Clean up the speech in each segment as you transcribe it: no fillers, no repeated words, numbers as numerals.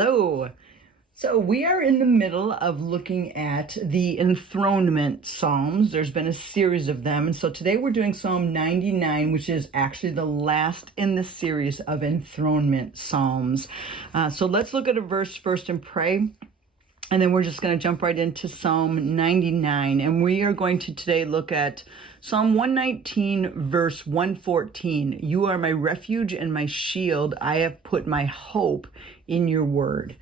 Hello. So we are in the middle of looking at the enthronement Psalms. There's been a series of them. And so today we're doing Psalm 99, which is actually the last in the series of enthronement Psalms. So let's look at a verse first and pray. And then we're just going to jump right into Psalm 99. And we are going to today look at Psalm 119, verse 114. You are my refuge and my shield. I have put my hope in your word.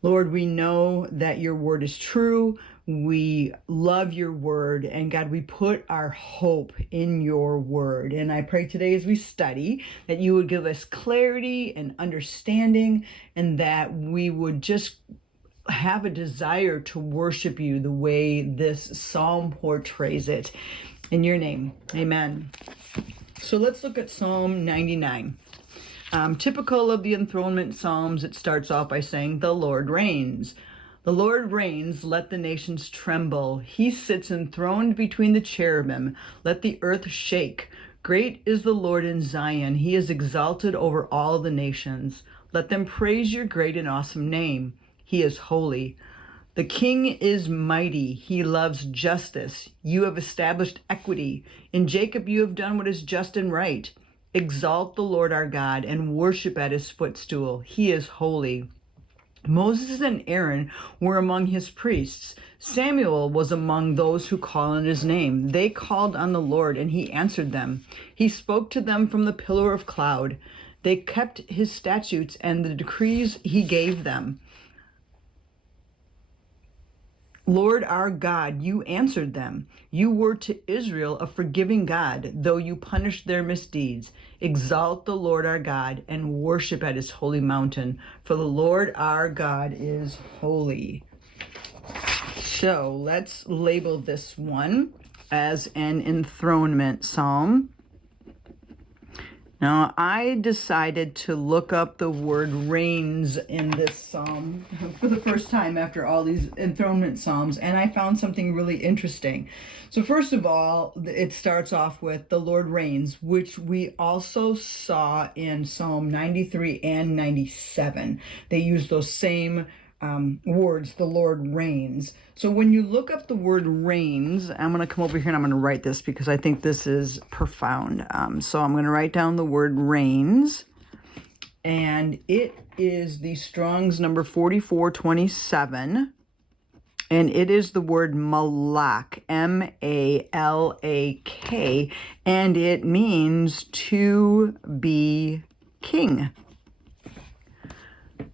Lord, we know that your word is true. We love your word. And God, we put our hope in your word. And I pray today as we study that you would give us clarity and understanding, and that we would just have a desire to worship you the way this psalm portrays it. In your name, amen. So let's look at Psalm 99. Typical of the enthronement psalms, it starts off by saying, the Lord reigns. The Lord reigns, let the nations tremble. He sits enthroned between the cherubim. Let the earth shake. Great is the Lord in Zion. He is exalted over all the nations. Let them praise your great and awesome name. He is holy. The King is mighty. He loves justice. You have established equity. In Jacob you have done what is just and right. Exalt the Lord our God and worship at his footstool. He is holy. Moses and Aaron were among his priests. Samuel was among those who call on his name. They called on the Lord, and he answered them. He spoke to them from the pillar of cloud. They kept his statutes and the decrees he gave them. Lord our God, you answered them. You were to Israel a forgiving God, though you punished their misdeeds. Exalt the Lord our God and worship at his holy mountain, for the Lord our God is holy. So let's label this one as an enthronement psalm. Now, I decided to look up the word reigns in this psalm for the first time after all these enthronement psalms, and I found something really interesting. So first of all, it starts off with the Lord reigns, which we also saw in Psalm 93 and 97. They use those same words, the Lord reigns. So when you look up the word reigns, I'm going to come over here and I'm going to write this because I think this is profound. So I'm going to write down the word reigns, and it is the Strong's number 4427, and it is the word malak, M-A-L-A-K, and it means to be king.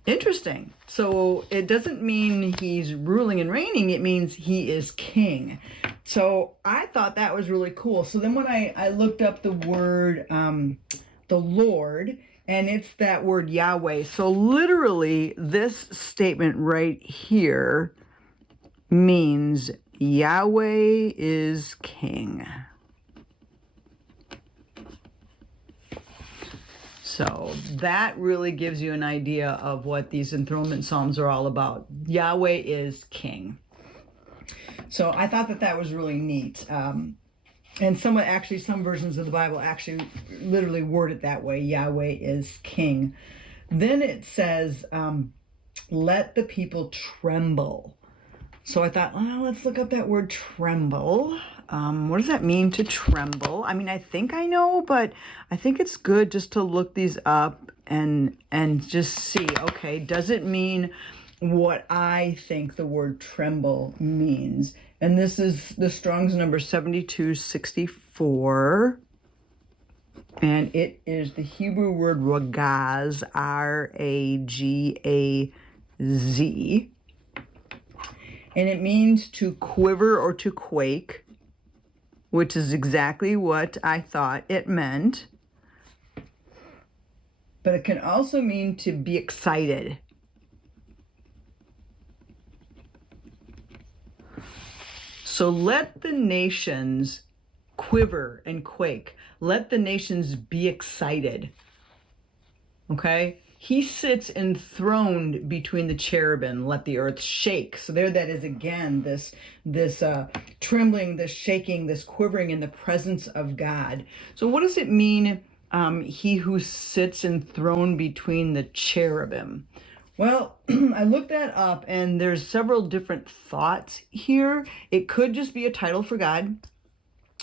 Interesting. So it doesn't mean he's ruling and reigning. It means he is king. So I thought that was really cool. So then when I looked up the word, the Lord, and it's that word Yahweh. So literally this statement right here means Yahweh is king. So that really gives you an idea of what these enthronement psalms are all about. Yahweh is king. So I thought that was really neat. And some versions of the Bible actually literally word it that way. Yahweh is king. Then it says, let the people tremble. So I thought, well, let's look up that word tremble. What does that mean, to tremble? I mean, I think I know, but I think it's good just to look these up and just see, okay, does it mean what I think the word tremble means? And this is the Strong's number 7264. And it is the Hebrew word ragaz, R-A-G-A-Z. And it means to quiver or to quake, which is exactly what I thought it meant. But it can also mean to be excited. So let the nations quiver and quake. Let the nations be excited. Okay? He sits enthroned between the cherubim. Let the earth shake. So there that is again, this trembling, this shaking, this quivering in the presence of God. So what does it mean, he who sits enthroned between the cherubim? Well, I looked that up and there's several different thoughts here. It could just be a title for God.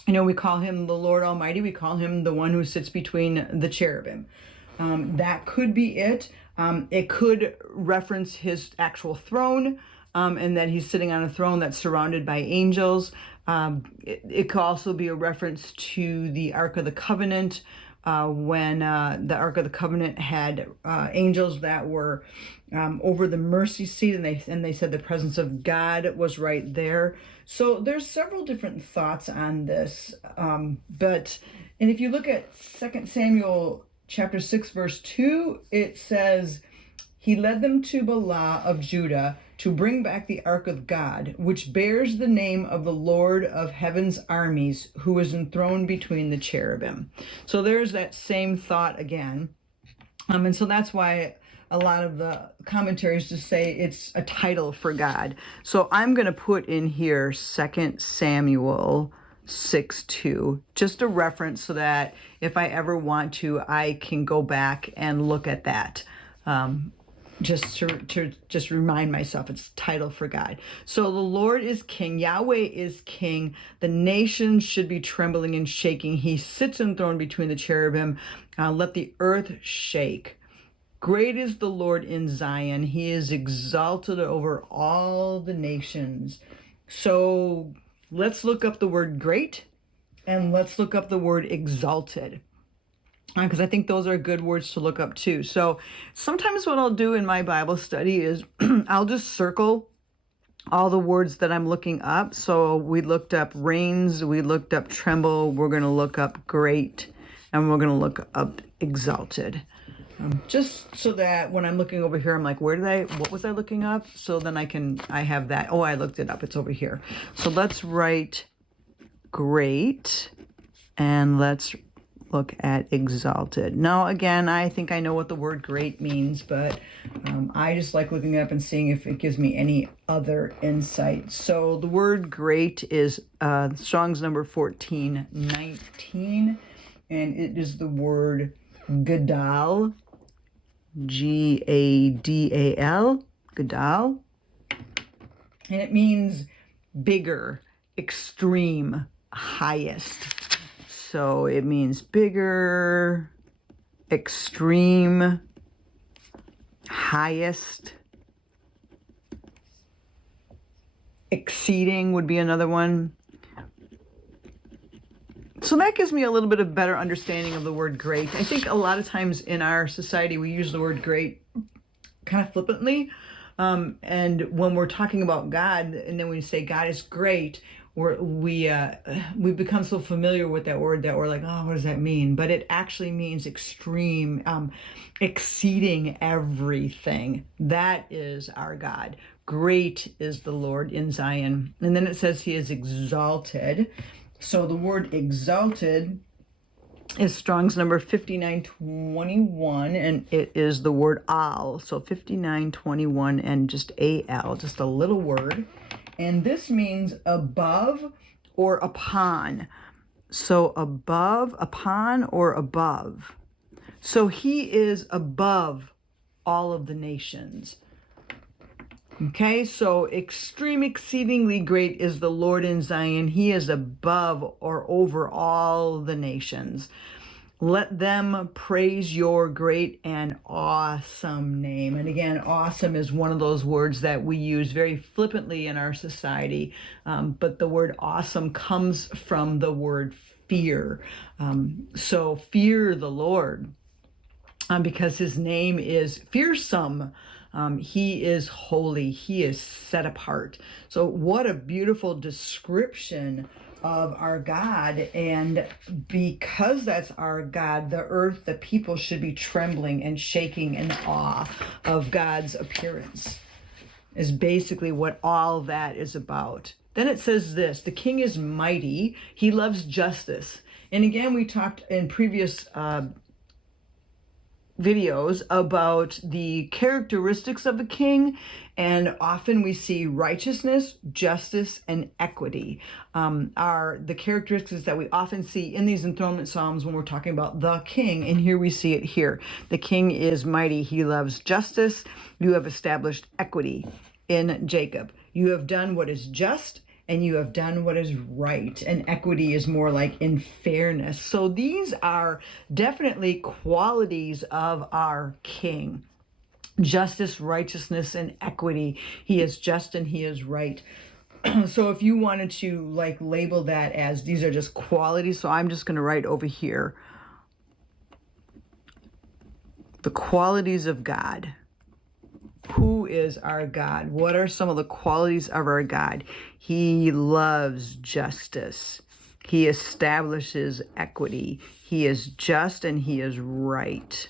We call him the Lord Almighty. We call him the one who sits between the cherubim. That could be it. It could reference his actual throne, and that he's sitting on a throne that's surrounded by angels. It could also be a reference to the Ark of the Covenant, when the Ark of the Covenant had angels that were over the mercy seat, and they said the presence of God was right there. So there's several different thoughts on this, and if you look at 2 Samuel chapter 6 verse 2, it says, "He led them to Bala of Judah to bring back the ark of God, which bears the name of the Lord of heaven's armies, who is enthroned between the cherubim." So there's that same thought again. And so that's why a lot of the commentaries just say it's a title for God. So I'm going to put in here 2 Samuel 6:2, just a reference so that if I ever want to, I can go back and look at that. Just to just remind myself it's title for God. So the Lord is king, Yahweh is king. The nations should be trembling and shaking. He sits enthroned between the cherubim. Let the earth shake. Great is the Lord in Zion. He is exalted over all the nations. So let's look up the word great and let's look up the word exalted, because I think those are good words to look up too. So sometimes what I'll do in my Bible study is I'll just circle all the words that I'm looking up. So we looked up reigns, we looked up tremble, we're going to look up great, and we're going to look up exalted. Just so that when I'm looking over here, I'm like, what was I looking up? So then I have that. Oh, I looked it up. It's over here. So let's write great and let's look at exalted. Now, again, I think I know what the word great means, but I just like looking it up and seeing if it gives me any other insight. So the word great is Strong's number 1419, and it is the word Gadal, Gadal, Gadal, and it means bigger, extreme, highest. So it means bigger, extreme, highest, exceeding would be another one. So that gives me a little bit of better understanding of the word great. I think a lot of times in our society we use the word great kind of flippantly. And when we're talking about God, and then we say God is great, we've become so familiar with that word that we're like, oh, what does that mean? But it actually means extreme, exceeding everything. That is our God. Great is the Lord in Zion. And then it says he is exalted. So the word exalted is Strong's number 5921, and it is the word al. So 5921 and just al, just a little word. And this means above or upon. So above, upon, or above. So he is above all of the nations. Okay, so extreme, exceedingly great is the Lord in Zion. He is above or over all the nations. Let them praise your great and awesome name. And again, awesome is one of those words that we use very flippantly in our society. But the word awesome comes from the word fear. So fear the Lord, because his name is fearsome. He is holy. He is set apart. So what a beautiful description of our God. And because that's our God, the earth, the people should be trembling and shaking in awe of God's appearance, is basically what all that is about. Then it says this: the king is mighty. He loves justice. And again, we talked in previous videos about the characteristics of a king, and often we see righteousness, justice, and equity are the characteristics that we often see in these enthronement psalms when we're talking about the king. And here we see it here. The king is mighty. He loves justice. You have established equity in Jacob. You have done what is just, and you have done what is right. And equity is more like in fairness. So these are definitely qualities of our king. Justice, righteousness, and equity. He is just and he is right. So if you wanted to like label that as these are just qualities, so I'm just going to write over here the qualities of God. Who is our God? What are some of the qualities of our God? He loves justice. He establishes equity. He is just and he is right.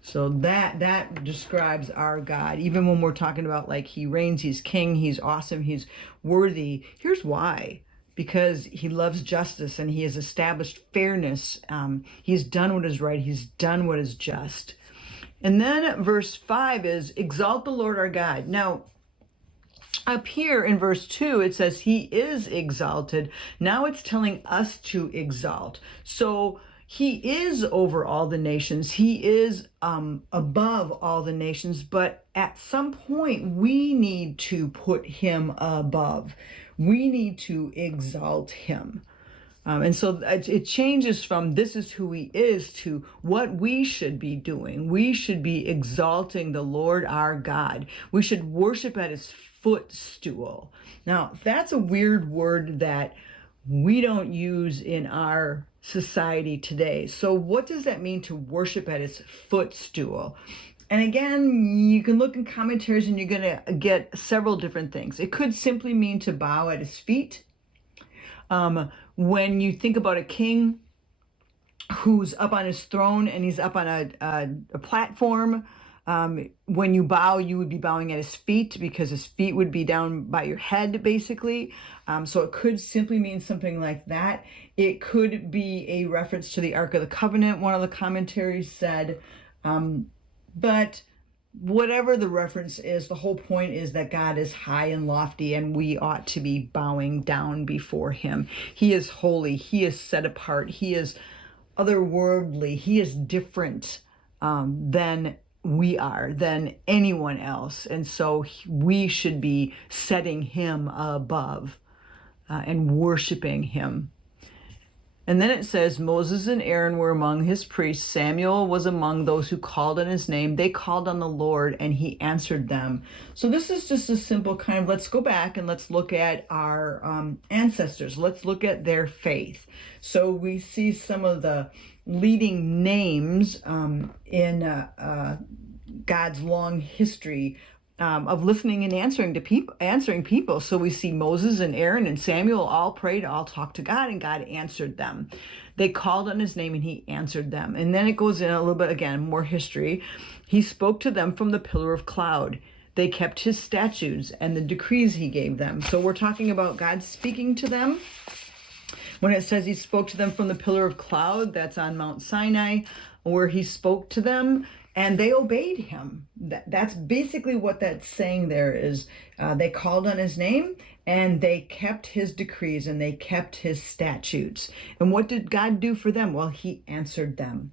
So that describes our God. Even when we're talking about like he reigns, he's king, he's awesome, he's worthy. Here's why. Because he loves justice and he has established fairness. He's done what is right. He's done what is just. And then verse 5 is, exalt the Lord our God. Now, up here in verse 2, it says he is exalted. Now it's telling us to exalt. So he is over all the nations. He is above all the nations. But at some point, we need to put him above. We need to exalt him. And so it changes from this is who he is to what we should be doing. We should be exalting the Lord our God. We should worship at his footstool. Now, that's a weird word that we don't use in our society today. So what does that mean to worship at his footstool? And again, you can look in commentaries and you're going to get several different things. It could simply mean to bow at his feet. When you think about a king who's up on his throne and he's up on a platform, when you bow, you would be bowing at his feet because his feet would be down by your head, basically. So it could simply mean something like that. It could be a reference to the Ark of the Covenant, one of the commentaries said. But whatever the reference is, the whole point is that God is high and lofty and we ought to be bowing down before him. He is holy. He is set apart. He is otherworldly. He is different than we are, than anyone else. And so we should be setting him above and worshiping him. And then it says, Moses and Aaron were among his priests. Samuel was among those who called on his name. They called on the Lord and he answered them. So this is just a simple kind of, let's go back and let's look at our ancestors. Let's look at their faith. So we see some of the leading names in God's long history of listening and answering people. So we see Moses and Aaron and Samuel all prayed, all talked to God, and God answered them. They called on his name and he answered them. And then it goes in a little bit, again, more history. He spoke to them from the pillar of cloud. They kept his statutes and the decrees he gave them. So we're talking about God speaking to them. When it says he spoke to them from the pillar of cloud, that's on Mount Sinai, where he spoke to them and they obeyed him. That's basically what that's saying there is they called on his name and they kept his decrees and they kept his statutes. And what did God do for them? Well, he answered them.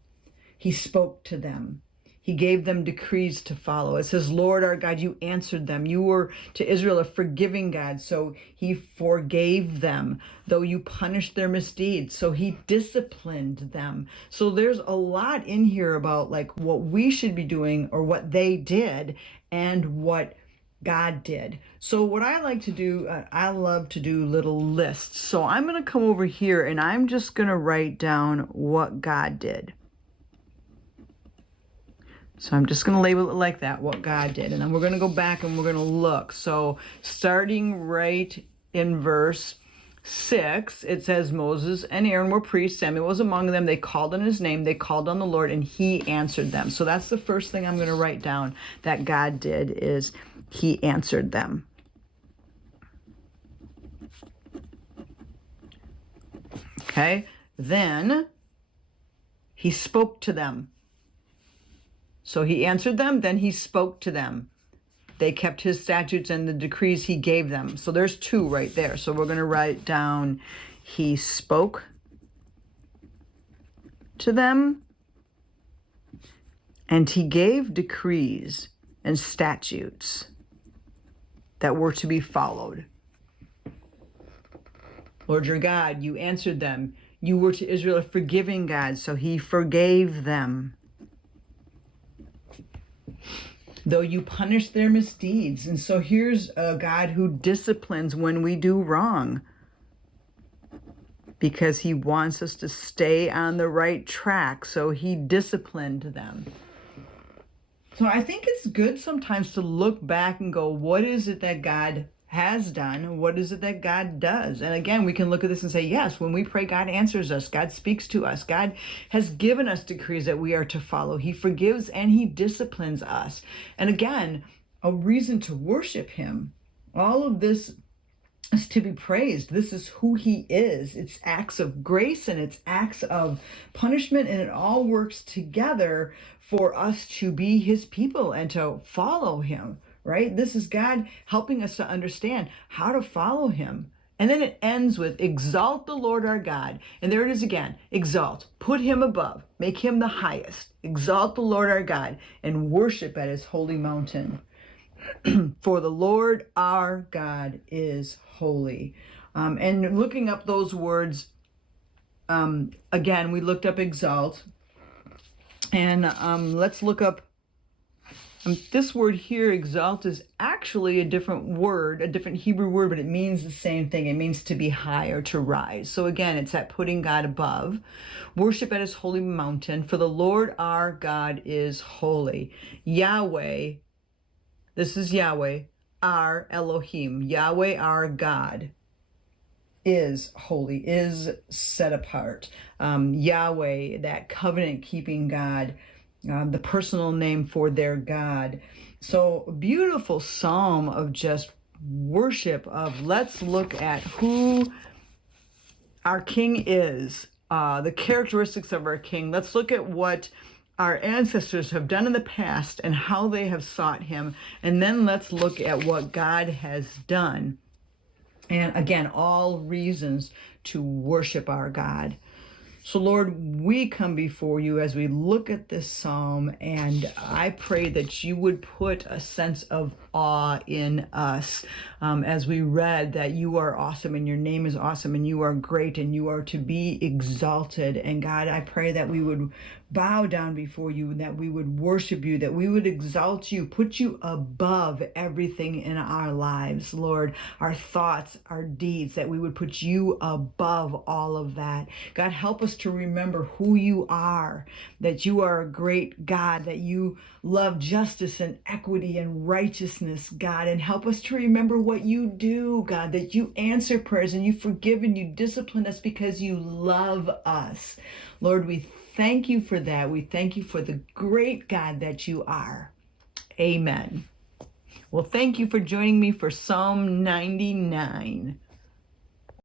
He spoke to them. He gave them decrees to follow. It says, Lord our God, you answered them. You were to Israel a forgiving God, so he forgave them, though you punished their misdeeds. So he disciplined them. So there's a lot in here about like what we should be doing or what they did and what God did. So what I like to do, I love to do little lists. So I'm going to come over here and I'm just going to write down what God did. So I'm just going to label it like that, what God did. And then we're going to go back and we're going to look. So starting right in verse 6, it says Moses and Aaron were priests. Samuel was among them. They called on his name. They called on the Lord and he answered them. So that's the first thing I'm going to write down that God did is he answered them. Okay. Then he spoke to them. So he answered them, then he spoke to them. They kept his statutes and the decrees he gave them. So there's two right there. So we're going to write down, he spoke to them, and he gave decrees and statutes that were to be followed. Lord your God, you answered them. You were to Israel a forgiving God, so he forgave them. Though you punish their misdeeds. And so here's a God who disciplines when we do wrong, because he wants us to stay on the right track. So he disciplined them. So I think it's good sometimes to look back and go, what is it that God has done? What is it that God does? And again, we can look at this and say, yes, when we pray, God answers us. God speaks to us. God has given us decrees that we are to follow. He forgives and he disciplines us. And again, a reason to worship him. All of this is to be praised. This is who he is. It's acts of grace and it's acts of punishment, and it all works together for us to be his people and to follow him, right? This is God helping us to understand how to follow him. And then it ends with exalt the Lord our God. And there it is again. Exalt. Put him above. Make him the highest. Exalt the Lord our God and worship at his holy mountain. For the Lord our God is holy. And looking up those words, again, we looked up exalt. And let's look up this word here, exalt, is actually a different word, a different Hebrew word, but it means the same thing. It means to be high or to rise. So again, it's that putting God above. Worship at his holy mountain. For the Lord our God is holy. Yahweh, this is Yahweh, our Elohim. Yahweh our God is holy, is set apart. Yahweh, that covenant-keeping God, the personal name for their God. So beautiful psalm of just worship of let's look at who our King is, the characteristics of our King. Let's look at what our ancestors have done in the past and how they have sought him. And then let's look at what God has done. And again, all reasons to worship our God. So Lord, we come before you as we look at this psalm, and I pray that you would put a sense of awe in us as we read that you are awesome and your name is awesome and you are great and you are to be exalted. And God, I pray that we would bow down before you, that we would worship you, that we would exalt you, put you above everything in our lives, Lord, our thoughts, our deeds, that we would put you above all of that. God, help us to remember who you are, that you are a great God, that you love justice and equity and righteousness, God, and help us to remember what you do, God, that you answer prayers and you forgive and you discipline us because you love us. Lord, we thank you for that. We thank you for the great God that you are. Amen. Well, thank you for joining me for Psalm 99.